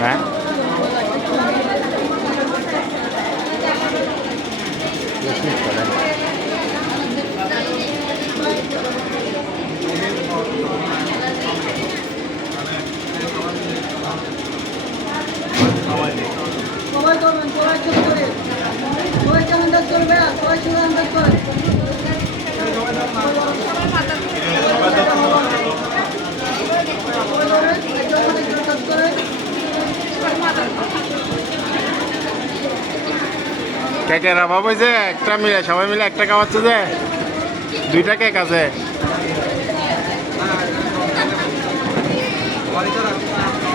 হ্যাঁ সবাই করবেন, সবাই চুপ করে, সবাই কেমন কাজ করবে, সবাই শুনে আন্দাজ করেন। কেকের অভাব হয়েছে একটা মিলে সবাই মিলে একটা খাওয়াচ্ছে যে দুইটা কেক আছে